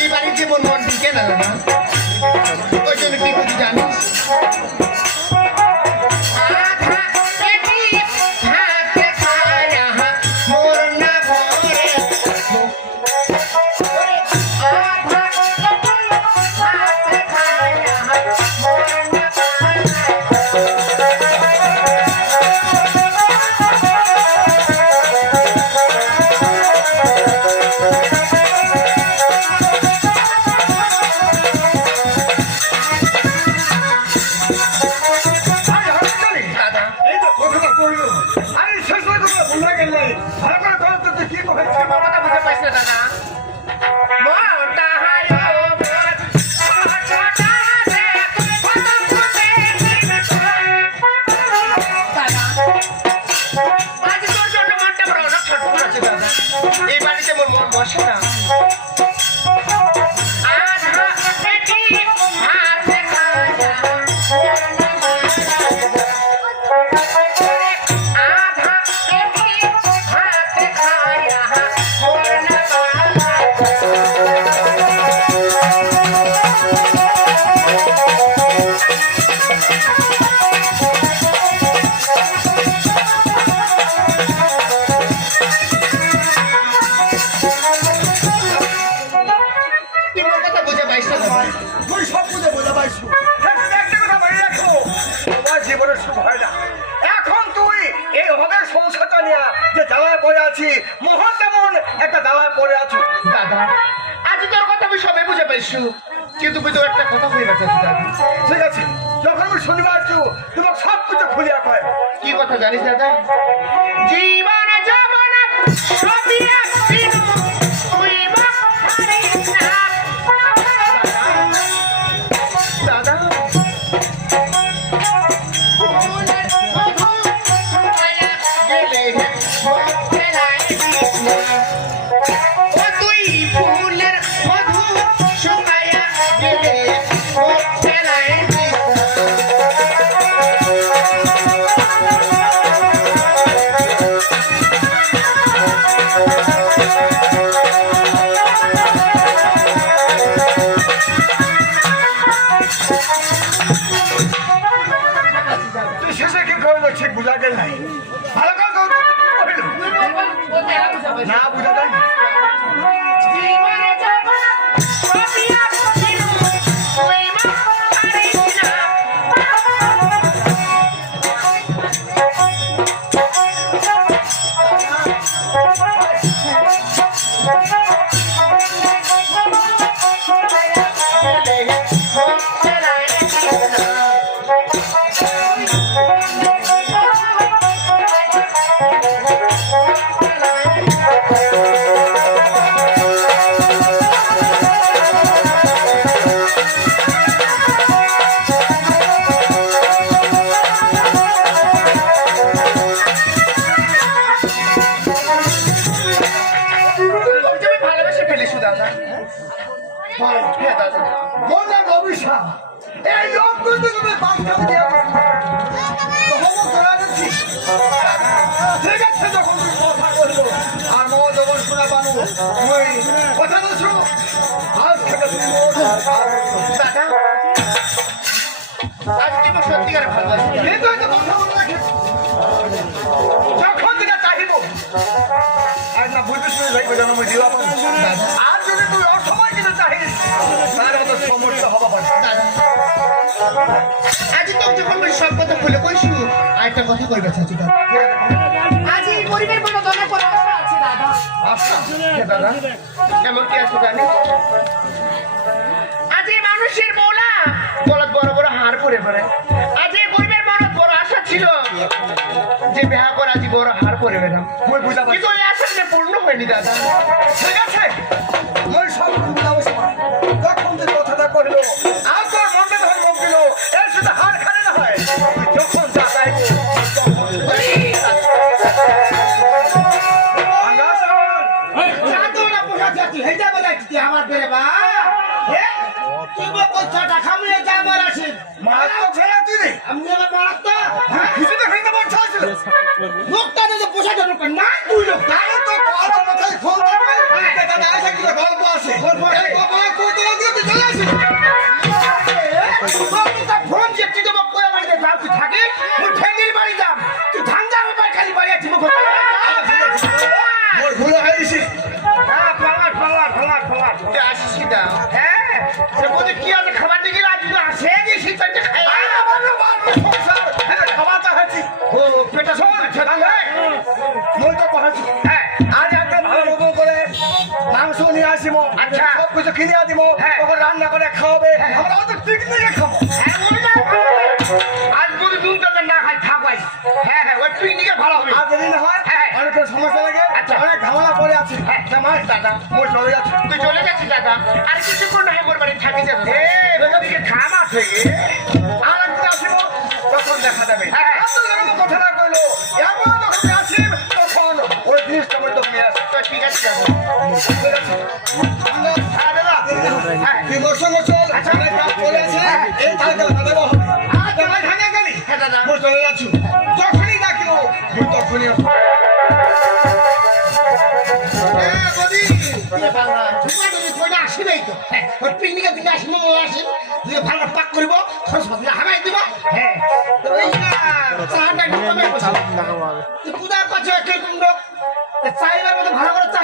এই বাড়ির জীবন মন ঢুকে না। আরে শেষ কথা বলা গেল। ভালো করে বলতো কি হয়েছে মা ওটা લાગે હાલકા કહું ના બુજાતા আজি তো যখন বলি সব কথা খুলে কইছু আজি গরিবের দাদা? আচ্ছা, দাদা এমন কি আছে জানি? আজি মানুষের মোলা। বলত বড় বড় হার পরে পরে আজি গরিবের বড় বড় আশা ছিল যে বেহা করে আজি বড় হার পরে বেরাম কিন্তু এই আশা? পূর্ণ হয়নি দাদা। ঠিক আছে। মই খাওয়াবে। আমরাও তো পিকনিকে খাব। আজ যদি দুধ তাদের না খাই থাকবাই হ্যাঁ হ্যাঁ ওই পিকনিকে ভালো হবে। আর যদি না হয় হ্যাঁ।, হ্যাঁ। অনেক সমস্যা লাগে আচ্ছা। অনেক ঝামেলা পড়ে আছে। হ্যাঁ। আমার দাদা মোর চলে তুই চলে যাচ্ছি দাদা। আর কিছুক্ষণ হ্যাঁ থাকি। আছে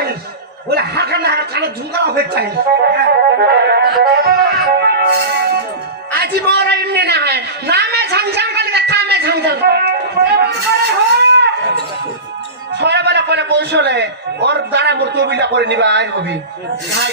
চাইনিস বলে হাঁকা না, কানে ঝুঁকানো হয়ে চাইনিস আজি বড় এমনি না হয়। নামে ঝামঝাম কালি কামে ঝামঝাম। সবাই করে কৌশলে ওর দ্বারা মোর তবিটা করে নিবা আই হবি ভাই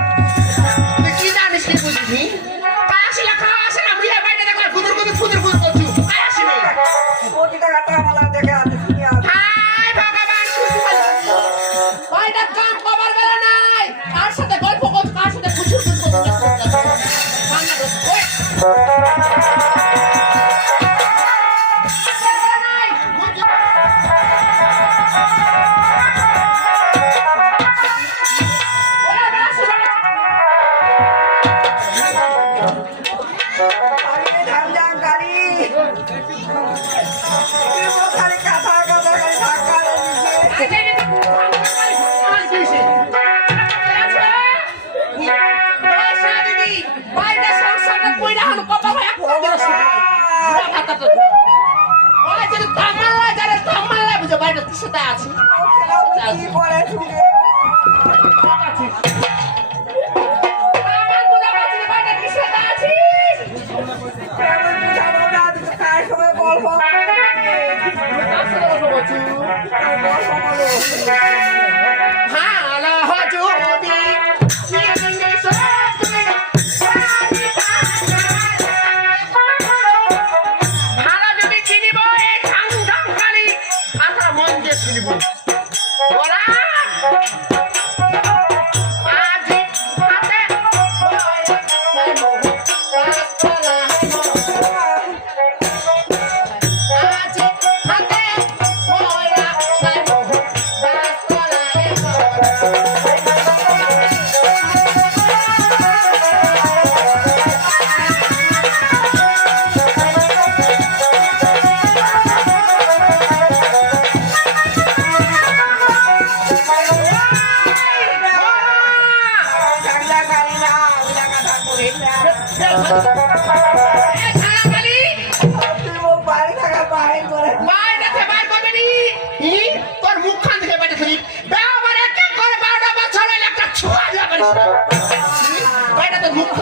কার সাথে গল্প করছ কার সাথে প্রচুর সাথে আছি। দেখি। আমার একটা করে। বারোটা মুখ্য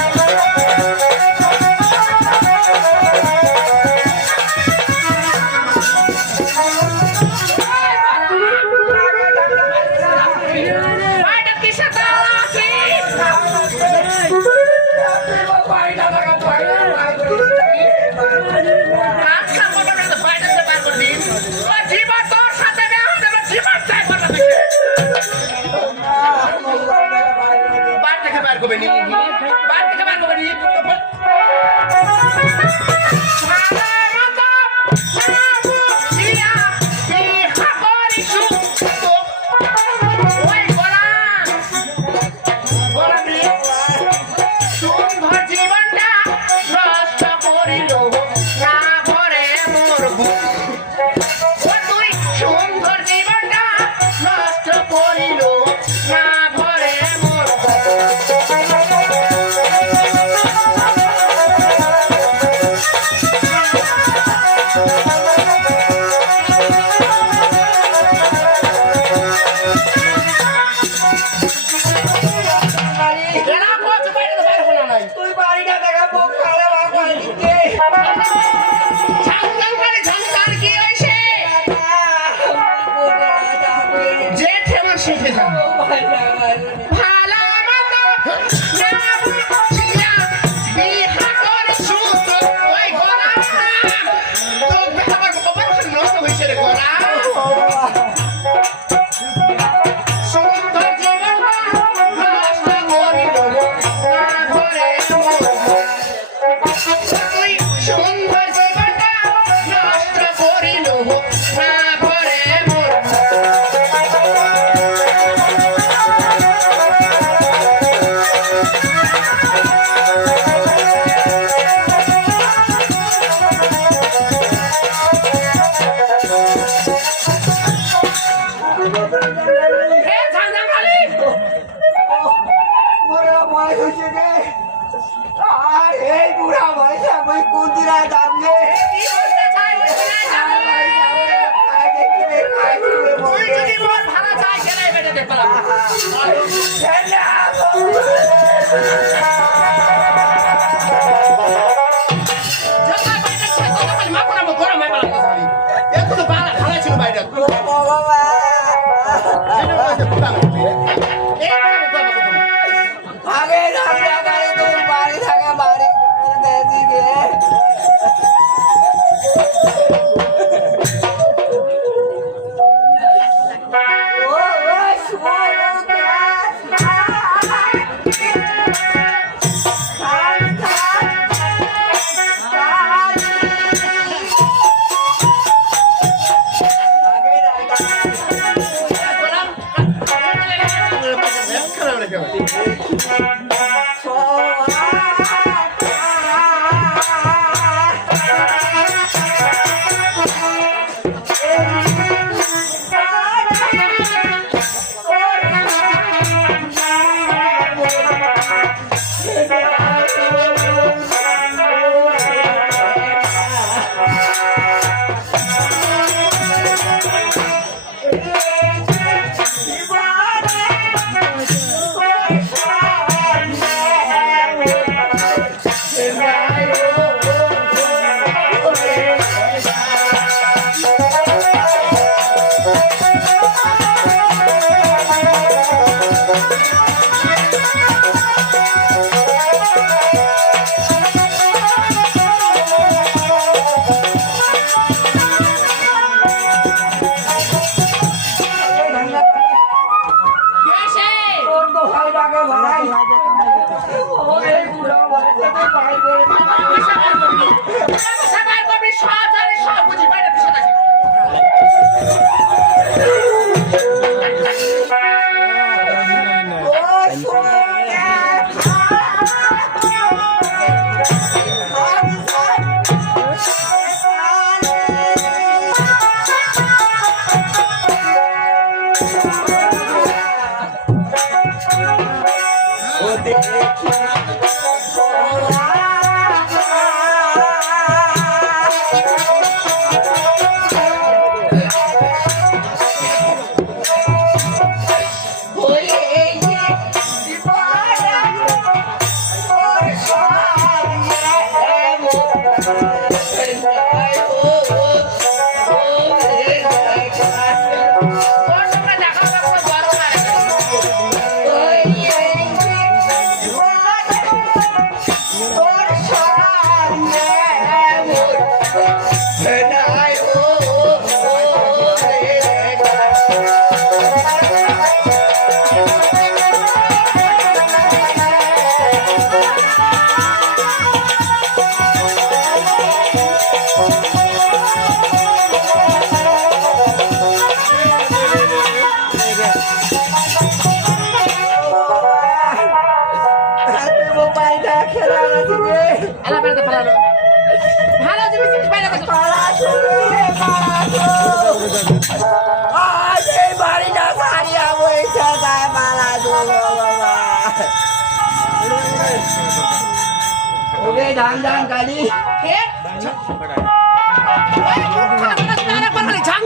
Thank you. তোর আলা বেড়াতে ফেলালো ভালো জিনিস জিনিস বাইরে পালাতো আজ এই বাড়িটা ছাড়িয়া বইছে তাই ধান কে?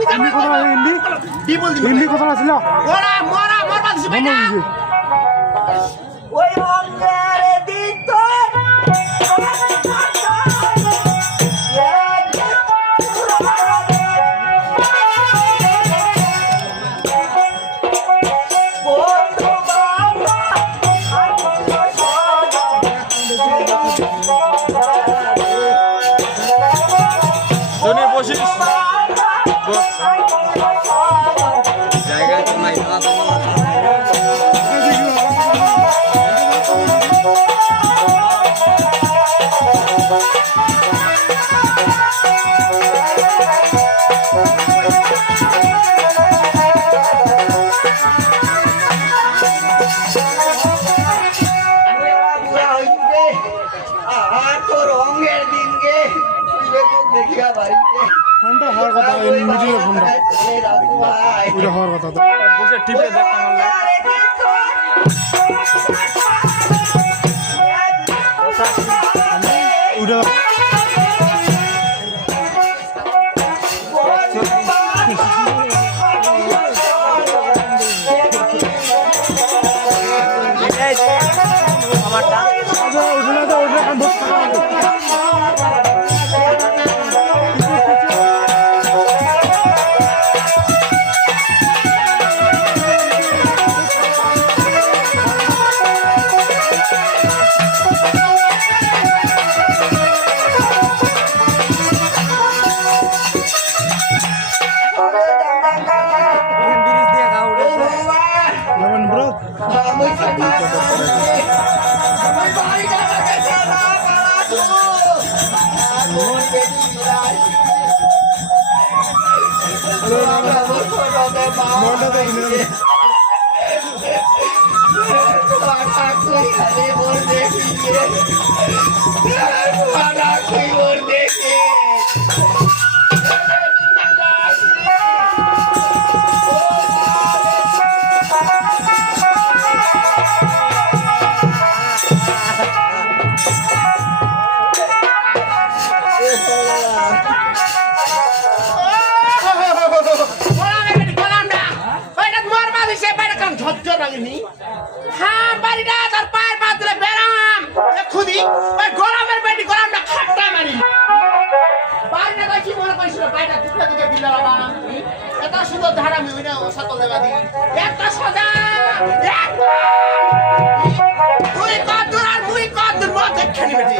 হিন্দি কথা বলে, হিন্দি? কি বলছি হিন্দি কথা ছিল। ওরা মরা মরবা দিছি ভাই না। ওই অঙ্গের ফোনটা হওয়ার কথা মিডিলে ফোনটা। ওটা হওয়ার কথা তো। বসে টিপে দেখ ওটা শালিটা তার পায়ের পাত্রে বেরাম খুদি ভাই গরমের বেটি গরমটা খাট্টা মারি। বাইরে তাই কি মনে করছিল বাইরে দুটো দিকে বিল্লালা বানাম এটা শুধু ধারা মিউই না, ও সাতল লাগা দি। একটা সাজা তুই কত দূর আর মুই কত দূর মধ্যে খেলি বেটি